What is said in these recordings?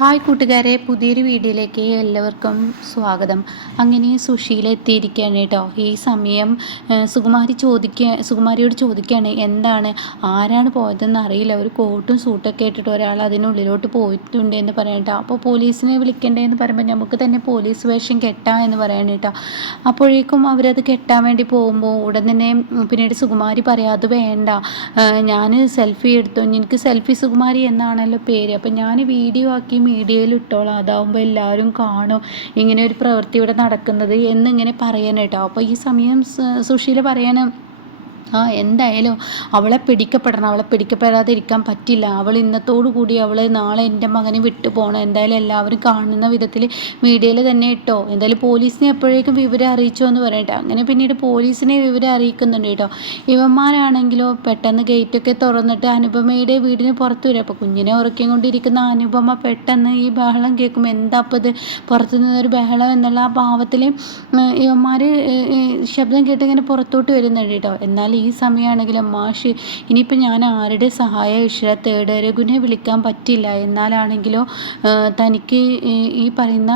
Hi കൂട്ടുകാരെ പുതിയൊരു വീഡിയോയിലേക്ക് എല്ലാവർക്കും സ്വാഗതം. അങ്ങനെ സുശീല എത്തിയിരിക്കുകയാണ് കേട്ടോ ഈ സമയം സുകുമാരി ചോദിക്ക സുകുമാരിയോട് ചോദിക്കുകയാണ് എന്താണ്? ആരാണ് പോയതെന്ന് അറിയില്ല. ഒരു കോട്ടും സൂട്ടൊക്കെ ഇട്ടിട്ട് ഒരാൾ അതിനുള്ളിലോട്ട് പോയിട്ടുണ്ട് എന്ന് പറയട്ടോ അപ്പോൾ പോലീസിനെ വിളിക്കണ്ടേ എന്ന് പറയുമ്പോൾ നമുക്ക് തന്നെ പോലീസ് വേഷം കെട്ടാം എന്ന് പറയണം കേട്ടോ അപ്പോഴേക്കും അവരത് കെട്ടാൻ വേണ്ടി പോകുമ്പോൾ ഉടൻ തന്നെ പിന്നീട് സുകുമാരി പറയാം അത് വേണ്ട. ഞാൻ സെൽഫി എടുത്തു. എനിക്ക് സെൽഫി സുകുമാരി എന്നാണല്ലോ പേര്. അപ്പം ഞാൻ വീഡിയോ ആക്കി മീഡിയയിൽ ഇട്ടോളാം. അതാവുമ്പോൾ എല്ലാവരും കാണും. ഇങ്ങനെ ഒരു പ്രവൃത്തി ഇവിടെ നടക്കുന്നത് എന്നിങ്ങനെ പറയാനായിട്ടോ അപ്പോൾ ഈ സമയം സുശീല പറയാനും ആ എന്തായാലും അവളെ പിടിക്കപ്പെടണം. അവളെ പിടിക്കപ്പെടാതിരിക്കാൻ പറ്റില്ല. അവൾ കൂടി അവൾ നാളെ എന്റെ മകനെ വിട്ടു പോകണം എന്തായാലും എല്ലാവരും കാണുന്ന വിധത്തിൽ മീഡിയയിൽ തന്നെ ഇട്ടോ? എന്തായാലും പോലീസിനെ എപ്പോഴേക്കും വിവരം അറിയിച്ചോ എന്ന് പറയട്ടെ. അങ്ങനെ പിന്നീട് പോലീസിനെ വിവരം അറിയിക്കുന്നുണ്ട് കേട്ടോ. ഇവന്മാരാണെങ്കിലോ? പെട്ടെന്ന് ഗേറ്റൊക്കെ തുറന്നിട്ട് അനുപമയുടെ വീടിന് പുറത്തു വരും. അപ്പോൾ കുഞ്ഞിനെ ഉറക്കിയും കൊണ്ടിരിക്കുന്ന അനുപമ പെട്ടെന്ന് ഈ ബഹളം കേൾക്കും എന്താ ഇത്? പുറത്തു നിന്നൊരു ബഹളം എന്നുള്ള ആ ഭാവത്തിൽ ഇവന്മാർ ശബ്ദം കേട്ട് ഇങ്ങനെ പുറത്തോട്ട് വരുന്നുണ്ട് കേട്ടോ. എന്നാൽ ഈ സമയമാണെങ്കിലും മാഷ് ഇനിയിപ്പോൾ ഞാൻ ആരുടെ സഹായം ഇഷ്ട തേട് രഘുനെ വിളിക്കാൻ പറ്റില്ല. എന്നാലാണെങ്കിലോ തനിക്ക് ഈ പറയുന്ന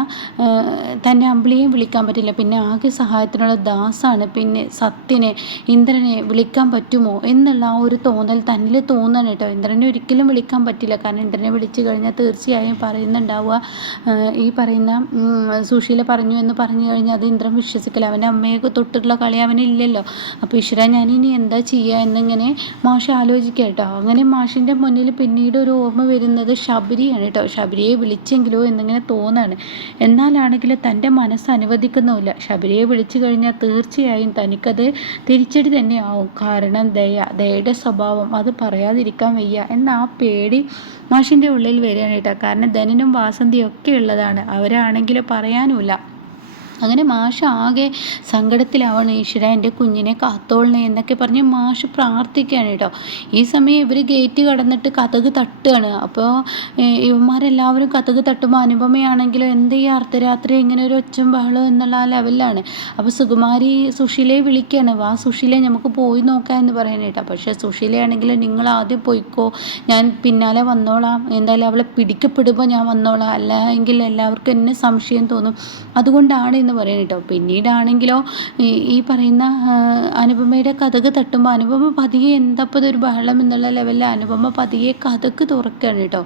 തന്നെ അമ്പിളിയെയും വിളിക്കാൻ പറ്റില്ല. പിന്നെ ആകെ സഹായത്തിനുള്ള ദാസാണ് പിന്നെ സത്യനെ ഇന്ദ്രനെ വിളിക്കാൻ പറ്റുമോ എന്നുള്ള ആ ഒരു തോന്നൽ തന്നിൽ തോന്നണം കേട്ടോ. ഇന്ദ്രനെ ഒരിക്കലും വിളിക്കാൻ പറ്റില്ല. കാരണം ഇന്ദ്രനെ വിളിച്ചു കഴിഞ്ഞാൽ തീർച്ചയായും പറയുന്നുണ്ടാവുക. ഈ പറയുന്ന സുശീല പറഞ്ഞു എന്ന് പറഞ്ഞു കഴിഞ്ഞാൽ അത് ഇന്ദ്രൻ വിശ്വസിക്കില്ല. അവന്റെ അമ്മയെ തൊട്ടിട്ടുള്ള കളി അവനില്ലല്ലോ. അപ്പോൾ ഈശ്വര ഞാനിനി എന്താ ചെയ്യുക എന്നിങ്ങനെ മാഷ് ആലോചിക്കുക കേട്ടോ. അങ്ങനെ മാഷിന്റെ മുന്നിൽ പിന്നീട് ഒരു ഓർമ്മ വരുന്നത് ശബരിയാണ് കേട്ടോ. ശബരിയെ വിളിച്ചെങ്കിലോ എന്നിങ്ങനെ തോന്നാണ്. എന്നാലാണെങ്കിൽ തന്റെ മനസ്സ് അനുവദിക്കുന്നുമില്ല. ശബരിയെ വിളിച്ചു കഴിഞ്ഞാൽ തീർച്ചയായും തനിക്കത് തിരിച്ചടി തന്നെയാവും. കാരണം ദയ ദയയുടെ സ്വഭാവം അത് പറയാതിരിക്കാൻ വയ്യ എന്ന ആ പേടി മാഷിന്റെ ഉള്ളിൽ വരികയാണ് കേട്ടോ. കാരണം ധനനും വാസന്തിയും ഒക്കെ ഉള്ളതാണ്. അവരാണെങ്കിൽ പറയാനുമില്ല. അങ്ങനെ മാഷ് ആകെ സങ്കടത്തിലാവണം. ഈശ്വര എന്റെ കുഞ്ഞിനെ കാത്തോളണേ എന്നൊക്കെ പറഞ്ഞ് മാഷ് പ്രാർത്ഥിക്കുകയാണ് കേട്ടോ. ഈ സമയം ഇവർ ഗേറ്റ് കടന്നിട്ട് കഥക് തട്ടുകയാണ്. അപ്പോൾ ഇവന്മാരെല്ലാവരും കഥക് തട്ടുമ്പോൾ അനുപമയാണെങ്കിലും എന്ത് ഈ അർദ്ധരാത്രി ഇങ്ങനെ ഒരു ഒച്ചം ബഹളം എന്നുള്ള ആ ലെവലിലാണ് അപ്പോൾ സുകുമാരി സുശീലയെ വിളിക്കുകയാണ് വാ സുഷീലെ നമുക്ക് പോയി നോക്കാം എന്ന് പറയുന്നത് കേട്ടോ. പക്ഷേ സുശീലയാണെങ്കിൽ നിങ്ങൾ ആദ്യം പോയിക്കോ. ഞാൻ പിന്നാലെ വന്നോളാം. എന്തായാലും അവളെ പിടിക്കപ്പെടുമ്പോൾ ഞാൻ വന്നോളാം. അല്ല എങ്കിൽ എല്ലാവർക്കും എന്നെ സംശയം തോന്നും. അതുകൊണ്ടാണ് പറയണം കേട്ടോ. പിന്നീടാണെങ്കിലോ ഈ പറയുന്ന അനുപമയുടെ കഥക് തട്ടുമ്പോൾ അനുപമ പതിയെ എന്തപ്പോൾ ഒരു ബഹളം എന്നുള്ള ലെവലിൽ അനുപമ പതിയെ കഥക്ക് തുറക്കുകയാണ് കേട്ടോ.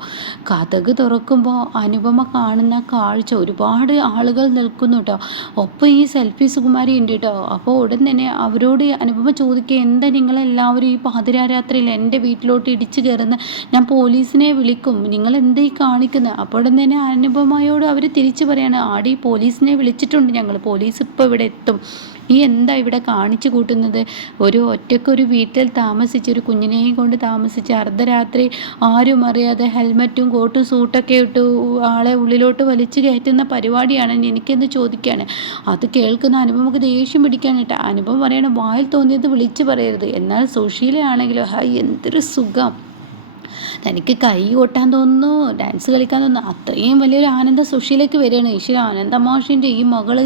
കഥക് തുറക്കുമ്പോൾ അനുപമ കാണുന്ന കാഴ്ച ഒരുപാട് ആളുകൾ നിൽക്കുന്നു കേട്ടോ. ഒപ്പം ഈ സെൽഫി സുകുമാരി ഉണ്ട് കേട്ടോ. അപ്പോൾ ഉടൻ തന്നെ അവരോട് അനുപമ ചോദിക്കുക എന്താ നിങ്ങളെല്ലാവരും ഈ പാതിരാരാത്രിയിൽ എന്റെ വീട്ടിലോട്ട് ഇടിച്ചു കയറുന്ന? ഞാൻ പോലീസിനെ വിളിക്കും. നിങ്ങൾ എന്താ ഈ കാണിക്കുന്നത് അപ്പോൾ ഉടൻ തന്നെ അനുപമയോട് അവർ തിരിച്ചു പറയാണ് ആടി പോലീസിനെ വിളിച്ചിട്ടുണ്ട്. ഉണ്ട് ഞങ്ങൾ പോലീസ് ഇപ്പോൾ ഇവിടെ എത്തും. ഈ എന്താ ഇവിടെ കാണിച്ചു കൂട്ടുന്നത്? ഒരു ഒറ്റക്കൊരു വീട്ടിൽ താമസിച്ച് ഒരു കുഞ്ഞിനെയും കൊണ്ട് താമസിച്ച് അർദ്ധരാത്രി ആരും അറിയാതെ ഹെൽമറ്റും കോട്ടും സൂട്ടൊക്കെ ഇട്ട് ആളെ ഉള്ളിലോട്ട് വലിച്ചു കയറ്റുന്ന പരിപാടിയാണ് എനിക്കെന്ന് ചോദിക്കുകയാണ് അത് കേൾക്കുന്ന അനുഭവം ദേഷ്യം പിടിക്കാനിട്ട് അനുഭവം പറയണം വായിൽ തോന്നിയത് വിളിച്ചു പറയരുത്. എന്നാൽ സുശീലയാണെങ്കിലോ? ഹൈ എന്തൊരു സുഖം. തനിക്ക് കൈ കൊട്ടാൻ തോന്നുന്നു ഡാൻസ് കളിക്കാൻ തോന്നുന്നു. അത്രയും വലിയൊരു ആനന്ദ സുഷിയിലേക്ക് വരികയാണ്. ഈശ്വര ആനന്ദമാഷിന്റെ ഈ മകൾ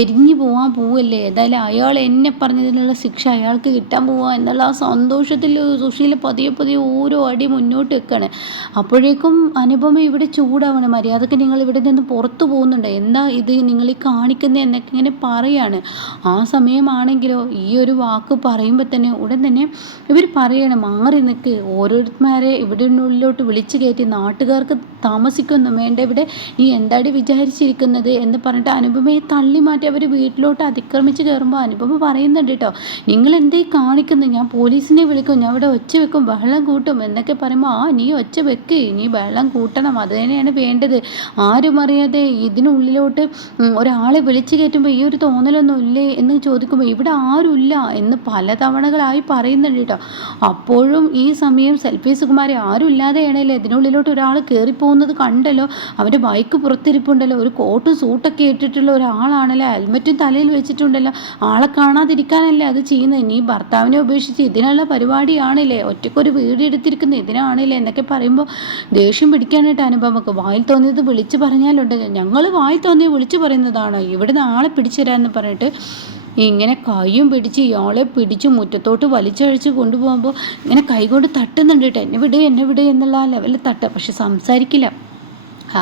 എരിഞ്ഞു പോവാൻ പോവല്ലേ? ഏതായാലും അയാൾ എന്നെ പറഞ്ഞതിനുള്ള ശിക്ഷ അയാൾക്ക് കിട്ടാൻ പോവാ എന്നുള്ള ആ സന്തോഷത്തിൽ സുശീല പതിയെ പതിയെ ഓരോ അടി മുന്നോട്ട് വെക്കാണ്. അപ്പോഴേക്കും അനുപമ ഇവിടെ ചൂടാവണം. മര്യാദയ്ക്ക് നിങ്ങൾ ഇവിടെ നിന്ന് പുറത്തു പോകുന്നുണ്ട്. എന്താ ഇത് നിങ്ങൾ ഈ കാണിക്കുന്നത് എന്നൊക്കെ ഇങ്ങനെ പറയാണ്. ആ സമയമാണെങ്കിലോ ഈ ഒരു വാക്ക് പറയുമ്പോൾ തന്നെ ഉടൻ തന്നെ ഇവർ പറയണം മാറി നിൽക്ക് ഓരോരുത്തന്മാരെ ഇവിടെ ഉള്ളിലോട്ട് വിളിച്ചു കയറ്റി നാട്ടുകാർക്ക് താമസിക്കൊന്നും വേണ്ട. ഇവിടെ നീ എന്താടി വിചാരിച്ചിരിക്കുന്നത് എന്ന് പറഞ്ഞിട്ട് അനുപമയെ തള്ളി മാറ്റി അവർ വീട്ടിലോട്ട് അതിക്രമിച്ച് കയറുമ്പോൾ അനുപമ പറയുന്നുണ്ട് കേട്ടോ നിങ്ങൾ എന്തേ കാണിക്കുന്നത് ഞാൻ പോലീസിനെ വിളിക്കും ഞാൻ ഇവിടെ ഒച്ച വെക്കും വെള്ളം കൂട്ടും എന്നൊക്കെ പറയുമ്പോൾ ആ നീ ഒച്ച വെക്ക് നീ വെള്ളം കൂട്ടണം അത് തന്നെയാണ് വേണ്ടത്. ആരും അറിയാതെ ഇതിനുള്ളിലോട്ട് ഒരാളെ വിളിച്ചു കയറ്റുമ്പോൾ ഈ ഒരു തോന്നലൊന്നും ഇല്ലേ? എന്ന് ചോദിക്കുമ്പോൾ ഇവിടെ ആരുമില്ല എന്ന് പല തവണകളായി പറയുന്നുണ്ട് കേട്ടോ. അപ്പോഴും ഈ സമയം സെൽഫി സുകുമാരി ആരും ഇല്ലാതെയാണല്ലോ ഇതിനുള്ളിലോട്ട് ഒരാൾ കയറിപ്പോകുന്നത് കണ്ടല്ലോ. അവന്റെ ബൈക്ക് പുറത്തിരിപ്പുണ്ടല്ലോ. ഒരു കോട്ടും സൂട്ടൊക്കെ ഇട്ടിട്ടുള്ള ഒരാളാണല്ലോ. ഹെൽമെറ്റും തലയിൽ വെച്ചിട്ടുണ്ടല്ലോ. ആളെ കാണാതിരിക്കാനല്ലേ അത് ചെയ്യുന്നത്. ഇനി ഭർത്താവിനെ ഉപേക്ഷിച്ച് ഇതിനുള്ള പരിപാടിയാണല്ലേ. ഒറ്റക്കൊരു വീട് എടുത്തിരിക്കുന്നത് ഇതിനാണല്ലേ എന്നൊക്കെ പറയുമ്പോൾ ദേഷ്യം പിടിക്കാനായിട്ട് അനുഭവമൊക്കെ വായിൽ തോന്നിയത് വിളിച്ചു പറഞ്ഞാലുണ്ട്. ഞങ്ങൾ വായിൽ തോന്നിയത് വിളിച്ചു പറയുന്നതാണ്. ഇവിടുന്ന് ആളെ പിടിച്ചു തരാമെന്ന് പറഞ്ഞിട്ട് ഇങ്ങനെ കൈയും പിടിച്ച് ഇയാളെ പിടിച്ച് മുറ്റത്തോട്ട് വലിച്ചഴിച്ച് കൊണ്ടുപോകുമ്പോൾ ഇങ്ങനെ കൈകൊണ്ട് തട്ടുന്നുണ്ട് കേട്ടോ. എന്നെ വിട് എന്നെ വിട് എന്നുള്ള ആ ലെവലിൽ തട്ടുക. പക്ഷെ സംസാരിക്കില്ല.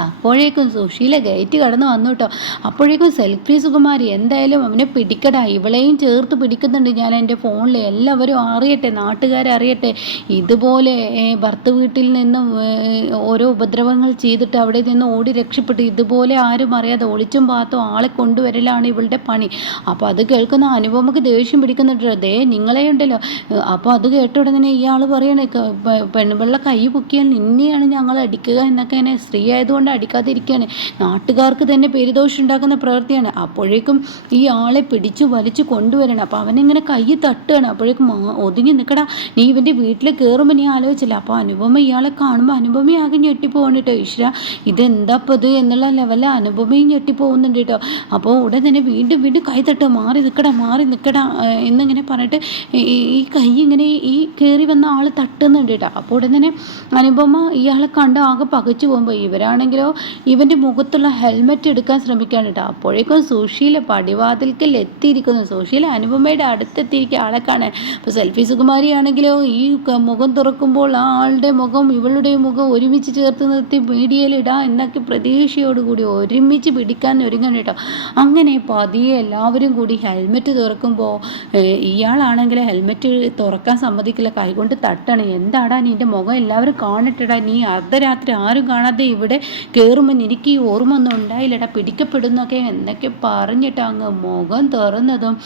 അപ്പോഴേക്കും സുശീല ഗേറ്റ് കടന്ന് വന്നു കേട്ടോ അപ്പോഴേക്കും സെൽഫി സുകുമാരി എന്തായാലും അവനെ പിടിക്കടാ. ഇവളെയും ചേർത്ത് പിടിക്കുന്നുണ്ട് ഞാൻ എന്റെ ഫോണിൽ എല്ലാവരും അറിയട്ടെ നാട്ടുകാരറിയട്ടെ ഇതുപോലെ ഭർത്ത് വീട്ടിൽ നിന്നും ഓരോ ഉപദ്രവങ്ങൾ ചെയ്തിട്ട് അവിടെ നിന്ന് ഓടി രക്ഷപ്പെട്ട്. ഇതുപോലെ ആരും അറിയാതെ ഒളിച്ചും പാത്തും ആളെ കൊണ്ടുവരലാണ് ഇവളുടെ പണി. അപ്പോൾ അത് കേൾക്കുന്ന അനുപമക്ക് ദേഷ്യം പിടിക്കുന്നുണ്ട്. ദേ നിങ്ങളെ ഉണ്ടല്ലോ. അപ്പോൾ അത് കേട്ട ഉടനെ ഇയാൾ പറയണേ പെൺപിള്ള കൈ പൊക്കിയാൽ നിന്നെയാണ് ഞങ്ങൾ അടിക്കുക എന്നൊക്കെ എന്നെ സ്ത്രീ ആയതുകൊണ്ട് അടിക്കാതിരിക്കുകയാണ്. നാട്ടുകാർക്ക് തന്നെ പേരുദോഷം ഉണ്ടാക്കുന്ന പ്രവൃത്തിയാണ്. അപ്പോഴേക്കും ഈ ആളെ പിടിച്ചു വലിച്ചു കൊണ്ടുവരണം. അപ്പോൾ അവനിങ്ങനെ കൈ തട്ടുകയാണ്. അപ്പോഴേക്കും ഒതുങ്ങി നിൽക്കടാ നീ ഇവന്റെ വീട്ടിൽ കയറുമ്പോൾ നീ ആലോചിച്ചില്ല. അപ്പോൾ അനുപമ ഇയാളെ കാണുമ്പോൾ അനുപമയാകെ ഞെട്ടിപ്പോവാണ് കേട്ടോ ഈശ്വര. ഇതെന്താ ഇത് എന്നുള്ള ലെവലിൽ അനുപമയും ഞെട്ടിപ്പോകുന്നുണ്ട് കേട്ടോ അപ്പോൾ ഉടൻ തന്നെ വീണ്ടും വീണ്ടും കൈ തട്ടുക. മാറി നിൽക്കടാ മാറി നിൽക്കടാ എന്നിങ്ങനെ പറഞ്ഞിട്ട് ഈ കൈ ഇങ്ങനെ ഈ കയറി വന്ന ആൾ തട്ടുന്നുണ്ട് കേട്ടോ അപ്പോൾ ഉടൻ തന്നെ അനുപമ ഇയാളെ കണ്ട് ആകെ പകച്ചു പോകുമ്പോൾ ഇവരാണെങ്കിലോ ഇവന്റെ മുഖത്തുള്ള ഹെൽമെറ്റ് എടുക്കാൻ ശ്രമിക്കുകയാണ് കേട്ടോ അപ്പോഴേക്കും സുശീല പടിവാതിൽക്കൽ എത്തിയിരിക്കുന്നു. സുശീല അനുപമയുടെ അടുത്തെത്തിയിരിക്കുക ആളെ കാണാൻ അപ്പോൾ സെൽഫി സുകുമാരിയാണെങ്കിലോ ഈ മുഖം തുറക്കുമ്പോൾ ആ ആളുടെ മുഖം ഇവളുടെ മുഖം ഒരുമിച്ച് ചേർത്ത് നിർത്തി മീഡിയയിലിടാ എന്നൊക്കെ പ്രതീക്ഷയോടുകൂടി ഒരുമിച്ച് പിടിക്കാൻ ഒരുങ്ങണം കേട്ടോ അങ്ങനെ പതിയെ എല്ലാവരും കൂടി ഹെൽമെറ്റ് തുറക്കുമ്പോൾ ഇയാളാണെങ്കിൽ ഹെൽമെറ്റ് തുറക്കാൻ സമ്മതിക്കില്ല. കൈകൊണ്ട് തട്ടണം. എന്താടാ നിന്റെ മുഖം എല്ലാവരും കാണട്ടെടാ. നീ അർദ്ധരാത്രി ആരും കാണാതെ ഇവിടെ കയറുമ്പോൾ എനിക്ക് ഈ ഓർമ്മ ഒന്നും ഉണ്ടായില്ലടാ പിടിക്കപ്പെടുന്നൊക്കെ എന്നൊക്കെ പറഞ്ഞിട്ട് അങ്ങ് മുഖം തുറന്നതും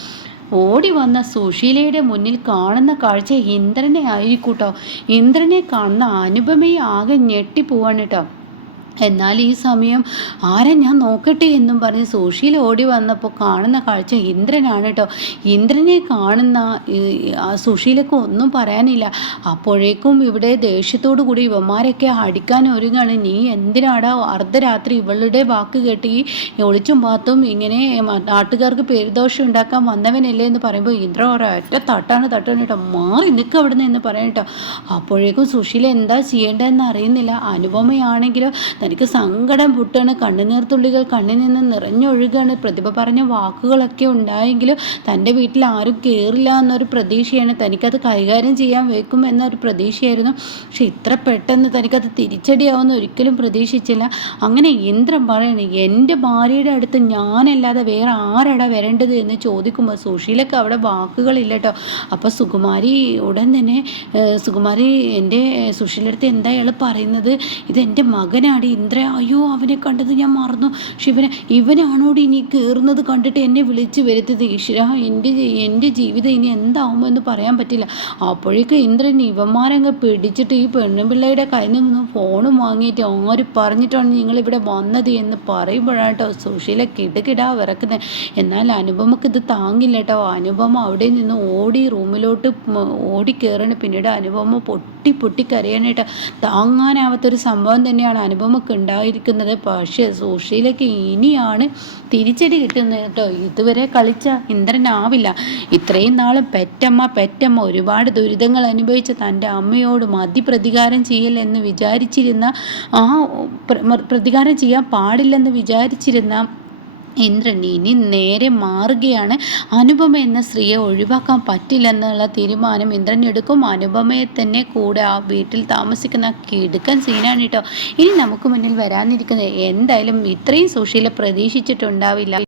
ഓടി വന്ന സുശീലയുടെ മുന്നിൽ കാണുന്ന കാഴ്ച ഇന്ദ്രനെ ആയിരിക്കൂട്ടോ. ഇന്ദ്രനെ കാണുന്ന അനുപമയെ ആകെ ഞെട്ടിപ്പോവാണ് കേട്ടോ. എന്നാൽ ഈ സമയം ആരെ ഞാൻ നോക്കട്ടെ എന്നും പറഞ്ഞ് സോഷ്യയിൽ ഓടി വന്നപ്പോൾ കാണുന്ന കാഴ്ച ഇന്ദ്രനാണ് കേട്ടോ. ഇന്ദ്രനെ കാണുന്ന സുശീലക്ക് ഒന്നും പറയാനില്ല. അപ്പോഴേക്കും ഇവിടെ ദേഷ്യത്തോടു കൂടി ഇവന്മാരൊക്കെ അടിക്കാൻ ഒരുങ്ങാണ്. നീ എന്തിനാടാ അർദ്ധരാത്രി ഇവളുടെ വാക്ക് കേട്ട് ഈ ഒളിച്ചും പാത്തും ഇങ്ങനെ നാട്ടുകാർക്ക് പേരുദോഷം ഉണ്ടാക്കാൻ വന്നവനല്ലേ? എന്ന് പറയുമ്പോൾ ഇന്ദ്ര ഒരൊറ്റ തട്ടാണ് തട്ടാണ് കേട്ടോ. മാറി അവിടെ നിന്ന് എന്ന് പറയാം കേട്ടോ. അപ്പോഴേക്കും സുശീല എന്താ ചെയ്യേണ്ടതെന്ന് അറിയുന്നില്ല. അനുപമയാണെങ്കിലോ തനിക്ക് സങ്കടം പുട്ടാണ്. കണ്ണുനീർ തുള്ളികൾ കണ്ണിൽ നിന്ന് നിറഞ്ഞൊഴുകാണ്. പ്രതിഭ പറഞ്ഞ വാക്കുകളൊക്കെ ഉണ്ടായെങ്കിലും തന്റെ വീട്ടിൽ ആരും കയറില്ല എന്നൊരു പ്രതീക്ഷയാണ്. തനിക്കത് കൈകാര്യം ചെയ്യാൻ വെക്കും എന്നൊരു പ്രതീക്ഷയായിരുന്നു. പക്ഷെ ഇത്ര പെട്ടെന്ന് തനിക്കത് തിരിച്ചടിയാവുമെന്ന് ഒരിക്കലും പ്രതീക്ഷിച്ചില്ല. അങ്ങനെ ഇന്ദ്രൻ പറയണ എന്റെ ഭാര്യയുടെ അടുത്ത് ഞാനല്ലാതെ വേറെ ആരടാ വരേണ്ടത്? എന്ന് ചോദിക്കുമ്പോൾ സുഷീലൊക്കെ അവിടെ വാക്കുകളില്ല കേട്ടോ. അപ്പോൾ സുകുമാരി ഉടൻ തന്നെ സുകുമാരി എന്റെ സുശീലടുത്ത് എന്താ ഇയാൾ പറയുന്നത്? ഇത് എന്റെ മകനാണ് ഇന്ദ്ര അയ്യോ അവനെ കണ്ടത് ഞാൻ മറന്നു. ശിവനെ ഇവനെ ഇവനാണോടി ഇനി കയറുന്നത് കണ്ടിട്ട് എന്നെ വിളിച്ച് വരുത്തത് ഈശ്വര എന്റെ എന്റെ ജീവിതം ഇനി എന്താവുമോ എന്ന് പറയാൻ പറ്റില്ല. അപ്പോഴേക്കും ഇന്ദ്രൻ ഇവന്മാരങ്ങ് പിടിച്ചിട്ട് ഈ പെണ്ണുപിള്ളയുടെ കയ്യിൽ നിന്ന് ഫോണും വാങ്ങിയിട്ട് ആര് പറഞ്ഞിട്ടാണ് നിങ്ങൾ ഇവിടെ വന്നത് എന്ന് പറയുമ്പോഴാണ് കേട്ടോ സുശീല കിടുകിടാ വിറക്കുന്നത് എന്നാൽ അനുപമക്ക് ഇത് താങ്ങില്ല കേട്ടോ. അനുപമ അവിടെ നിന്ന് ഓടി റൂമിലോട്ട് ഓടി പിന്നീട് അനുപമ പൊട്ടി പൊട്ടി കരയാനായിട്ട് താങ്ങാനാവാത്തൊരു സംഭവം തന്നെയാണ്. അനുപമക്ക് ഉണ്ടായിരിക്കുന്നത് പക്ഷേ സുശീലയ്ക്ക് ഇനിയാണ് തിരിച്ചടി കിട്ടുന്നത് കേട്ടോ. ഇതുവരെ കളിച്ച ഇന്ദ്രനാവില്ല ഇത്രയും നാളും പെറ്റമ്മ പെറ്റമ്മ ഒരുപാട് ദുരിതങ്ങൾ അനുഭവിച്ച തന്റെ അമ്മയോട് മതിപ്രതികാരം ചെയ്യലെന്ന് വിചാരിച്ചിരുന്ന ആ പ്ര- പ്രതികാരം ചെയ്യാൻ പാടില്ലെന്ന് വിചാരിച്ചിരുന്ന ഇന്ദ്രൻ ഇനി നേരെ മാറുകയാണ്. അനുപമ എന്ന സ്ത്രീയെ ഒഴിവാക്കാൻ പറ്റില്ലെന്നുള്ള തീരുമാനം ഇന്ദ്രൻ എടുക്കും. അനുപമയെ തന്നെ കൂടെ ആ വീട്ടിൽ താമസിക്കുന്ന കിടുക്കൻ സീനാണ് കേട്ടോ. ഇനി നമുക്ക് മുന്നിൽ വരാനിരിക്കുന്നത്. എന്തായാലും ഇത്രയും സുശീല പ്രതീക്ഷിച്ചിട്ടുണ്ടാവില്ല.